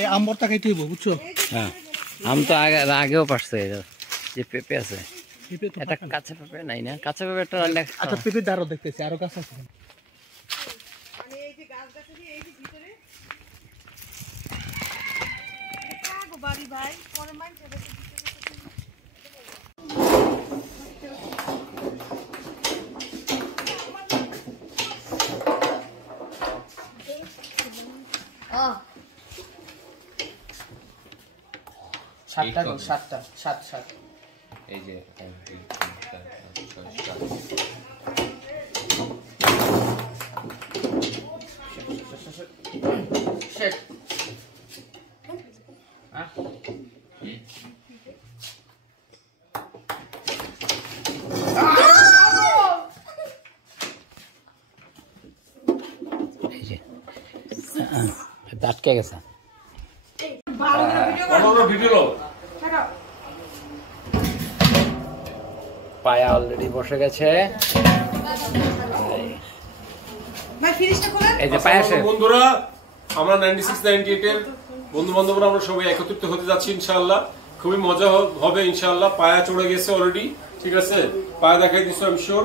এই আমটা খাইতে হইব বুঝছো? হ্যাঁ, আম তো আগেও পারছে, যে পেঁপে আছে এটা কাঁচা পেঁপে নাই না? কাঁচা পেঁপেটা আচ্ছা পেঁপে দাঁড়ো দেখতেছি, আরো গাছ আছে। সাতটা এই যে আটকে গেছে। পায়া অলরেডি বসে গেছে। এই যে পায়া বন্ধুরা, আমরা 96-98 এর বন্ধু বান্ধবরা আমরা সবাই একত্রিত হতে যাচ্ছি ইনশাআল্লাহ। খুবই মজা হবে ইনশাআল্লাহ। পায়া চড়ে গেছে অলরেডি, ঠিক আছে? পায়া দেখাই দিচ্ছ আমি শিওর।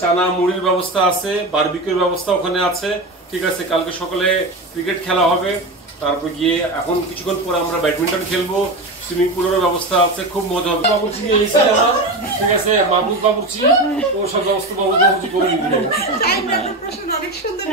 চানা মুড়ির ব্যবস্থা আছে, বারবিকিউর ব্যবস্থা ওখানে আছে, ঠিক আছে? কালকে সকালে ক্রিকেট খেলা হবে, তারপর গিয়ে এখন কিছুক্ষণ পরে আমরা ব্যাডমিন্টন খেলবো, সুইমিং পুলের ব্যবস্থা আছে, খুব মজা হবে। বাবুর্চি নিয়ে এসেছি আমরা, ঠিক আছে? মাহবুব বাবুর্চি, তো সব ব্যবস্থা বাবুর্চি করে দিবে। অনেক সুন্দর।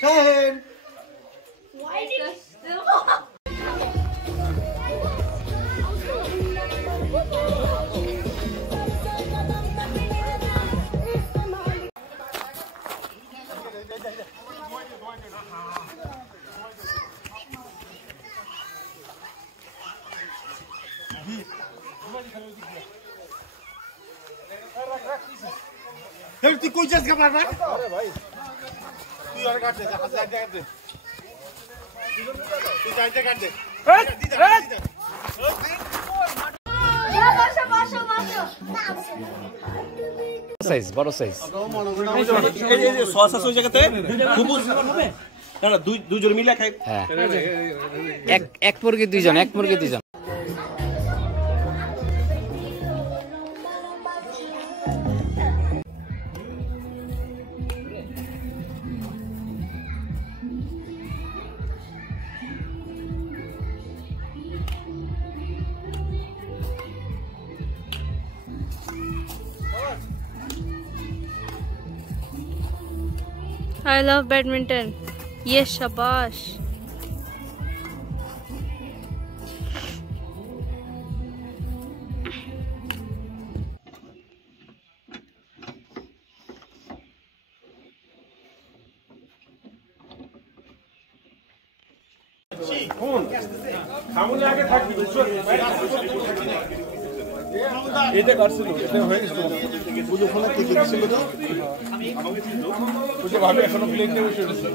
Shane! Why did you still? তুই কই যাস গা বারবার? আরে ভাই তুই আর কাট দে, কাট দে। তুই যাইতে কাট দে। সাইজ, বড় সাইজ। এই যে সস আছে ওই জায়গাতে খুব হবে না, দুইজন মিলে খাই। হ্যাঁ, এক মুরগি দুইজন, এক মুরগি দুইজন। I love badminton. Yes, shabash. এটা করছিল, এটা হয়ে গেছিল। পুজো ফোনে কি ছিল তো? পুজো ভাবে এখনো প্লেন নিয়ে বসে আছে।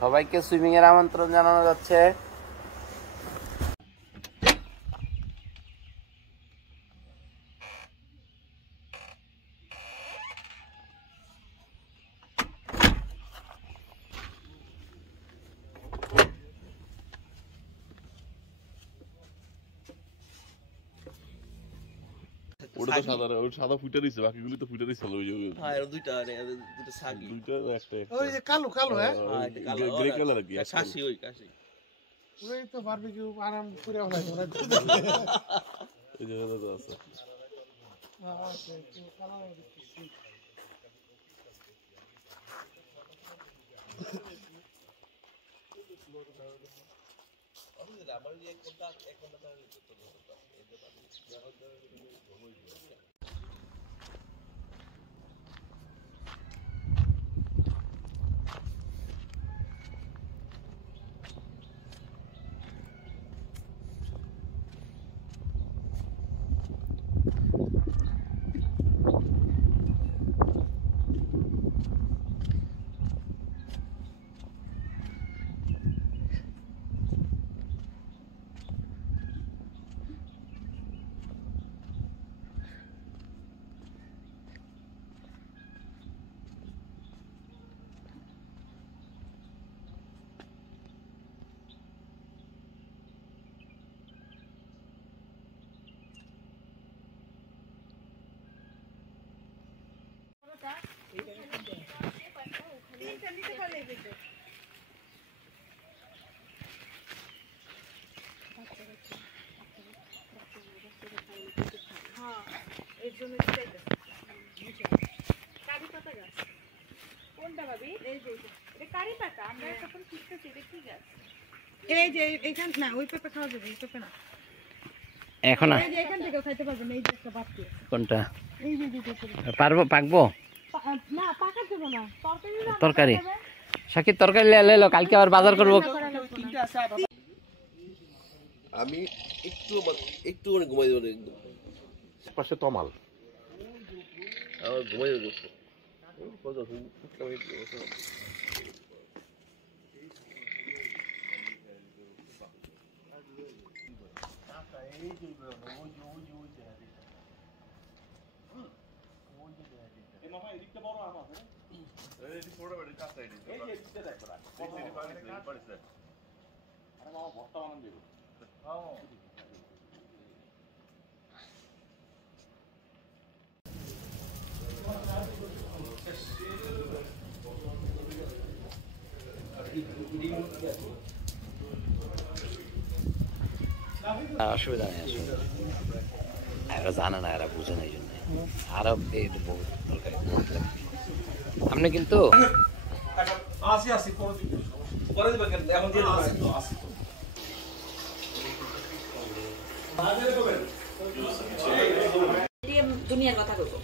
সবাইকে সুইমিং এর আমন্ত্রণ জানানো যাচ্ছে। ওটা তো সাদা, ওই সাদা ফুটে দিছে, বাকিগুলি তো ফুটে দিছে ওই যে হ্যাঁ আর দুইটা সাগি দুইটা একটা ওই যে কালো কালো হ্যাঁ গ্রে কালার কি কাশি ওই কাশি ওই তো বারবিকিউ আরাম করে হলাই তোমরা এই যে তো আছে আচ্ছা তো কালো দিচ্ছি এই যে এইখান না ওই পেঁপে খাওয়া যাবে, এই পেঁপে না এখন এই যে এখান থেকে খাইতে পারবেন। এই যে একটা বাটি কোনটা এই যে দুটো পারবো পাকবো না পাকা দেব না তরকারি তরকারি শাকিব তরকারি লে লো, কালকে আবার বাজার করবো। আমি একটু ঘুমাই দেবো একদম পাশে তমাল আমার ঘুমাই দেবো অসুবিধা নেই, অসুবিধা নেই। এরা জানে না, এরা বুঝে না, এই জন্য আরো একটু বহুত তরকারি আপনি কিন্তু আসি আসি পরে দিবি পরে দিবেন এখন দিয়ে দেবো দুনিয়ার কথা কইব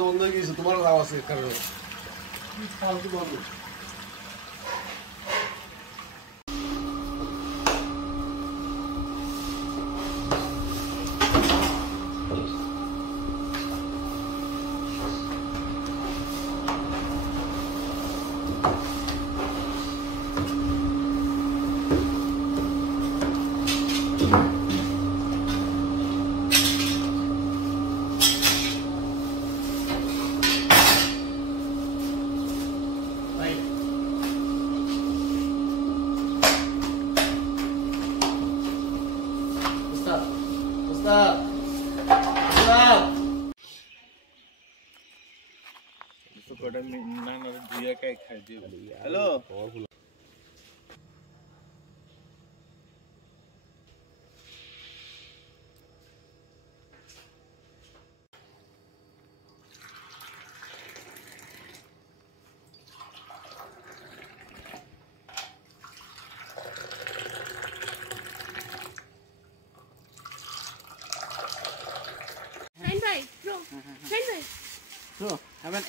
বন্ধ হয়ে গেছে তোমার আওয়াজের কারণে ফালতু বন্ধ হ্যালো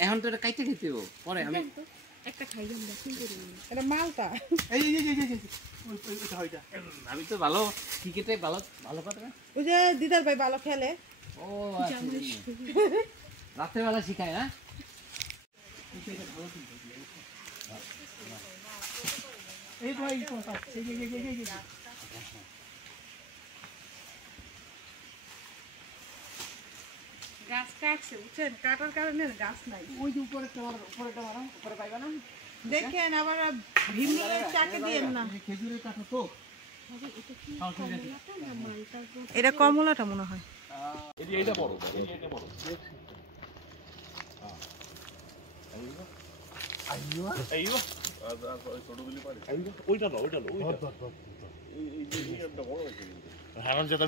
এখন তো এটা কাইতে খেতে পরে আমি একটা খাই আমরা কিন্তু এটা মালটা এই ওইটা হইটা আমি তো ভালো ক্রিকেটে ভালো ভালো কথা না। ওই যে দিদার ভাই ভালো খেলে। ও আচ্ছা রাত্রেবেলা শিখায় না গাছ কাটছে বুঝছেন, কাটার কারণে গাছ নাই। ওই যে উপরে পাইবা না, দেখেন আবার ভিমরুলের চাকে দিয়েন না। খেজুরের কাঠা তো এটা কমলাটা মনে হয়। এইটা বড়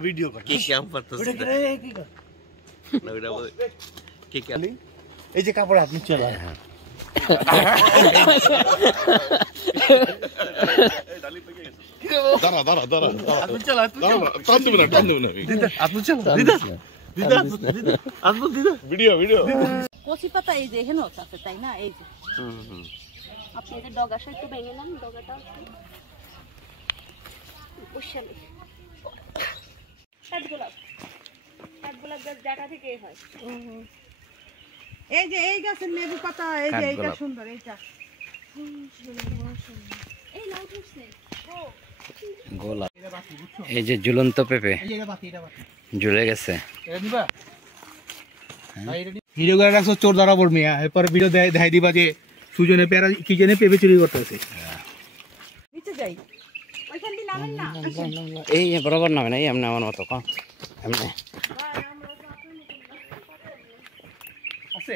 ভিডিও করে কে কাম করতেছে না ওটা বলে কে কে এই যে কাপড় আপনি চলে দাঁড়া টান দেবে না ভিডিও কচি পাতা এই যে এখানে আছে তাই না, এই যে আপনি এই যে ডগাটা একটু ভেঙে নেন, ডগাটা উশালি কাঠগোলাপ গাছ জায়গা থেকে হয়। এই যে এই গাছের লেবু পাতা, এই যে এইটা সুন্দর, এইটা এই লাউ ফুটছে গোলাপ। এই যে ঝুলন্ত পেঁপে ঝুলে গেছে। ভিডিও করে রাখছো চোর ধরা পড়বে, এরপর ভিডিও দেখাই দিবা যে সুজনে পেয়ারা কি জেনে পেঁপে চুরি করতেছে। নিচে যাই, ওইখান দিয়ে নামেন না। এই বরাবর নামে না, এই এমনি আমার মতো কম এমনি আছে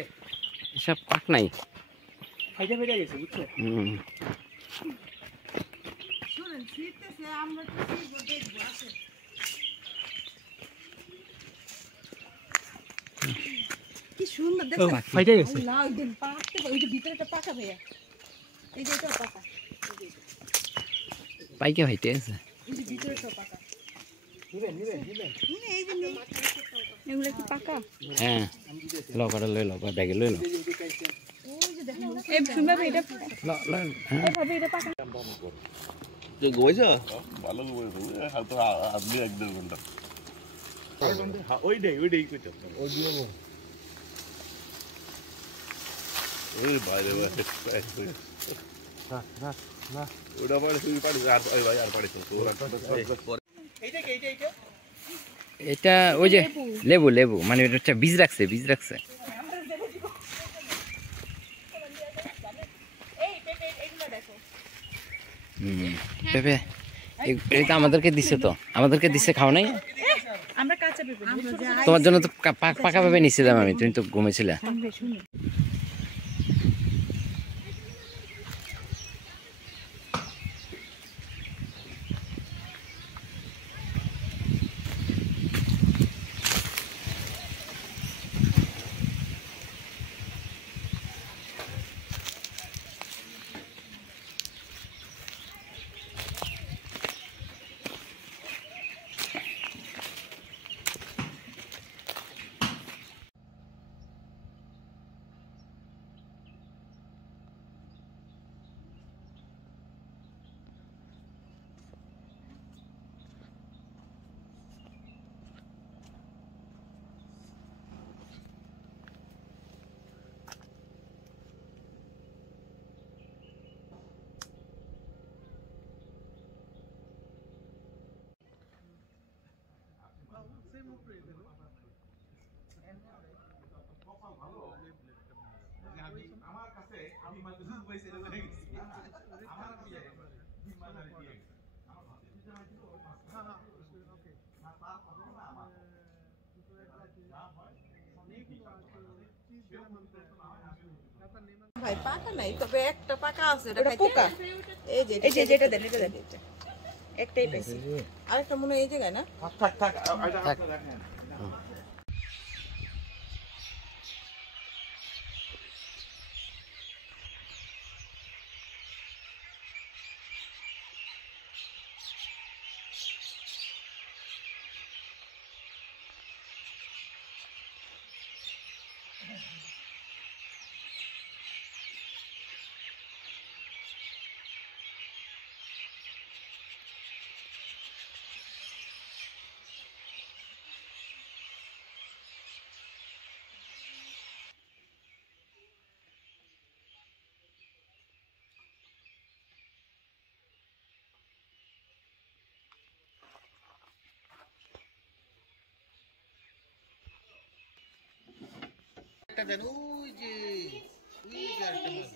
এসব পাক নাই। ফাইটা ফেটে গেছে বুঝছো। শুনেন শীততেছে, আমরা তো শীত দেখবো আছে। কি সুন্দর দেখছেন, ফাইটা গেছে। না ওই দিন পাকতে, ওই যে ভিতরেটা পাকা ভাইয়া, এই যে এটা পাকা, পাইকে হইতে আছে। এই যে ভিতরেটা পাকা। এই যে এগুলো কি পাকা? হ্যাঁ লো করে লই লো, ব্যাগে লই লো। ওই যে দেখেন এই শুনবা এটা এভাবে এটা পাকা। যে গোইছো ভালো হয়তো আদমি 1-1.5 ঘন্টা ওইটাই কইতো ওই বাইরে ওটা পারি আর ভাই আর পারি এটা ওই যে লেবু মানে এটা হচ্ছে বীজ রাখছে। পেঁপে এটা আমাদেরকে দিছে খাও নাই? আমরা কাঁচা পেঁপে তোমার জন্য তো পাকা পেঁপে নিচ্ছিলাম আমি, তুমি তো ঘুমেছিলে। ভাই পাকা নাই, তবে একটা পাকা আছে, এটা পোকা। এই যে যেটা দেন, এটা দেন, এটা একটাই পাইছি, আরেকটা মনে হয় এই জায়গায় না। থাক আরেকটা দেন ওই যে আরেকটা মাছ।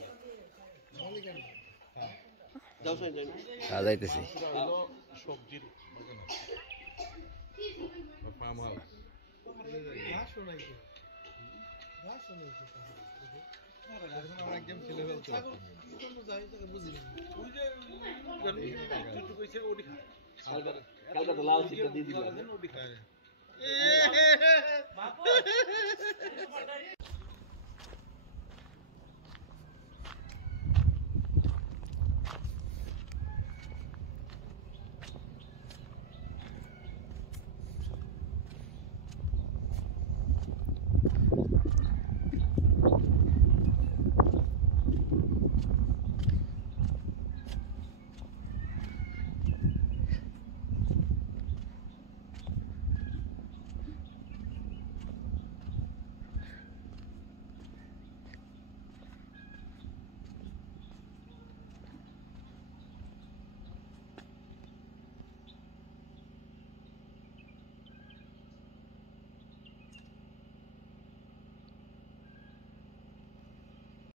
যাও সাইড যাই যাইতেছি সবজির ফার্ম হাউস ঘাস শোনাই তো ঘাস শোনাই তো এখন আমরা একদম ছেলে ফেলতে বুঝি না ওই যে একটু কইছে ওটি খা কালকা তো লাল চিকটা দিয়ে দিলাম ওটি খায়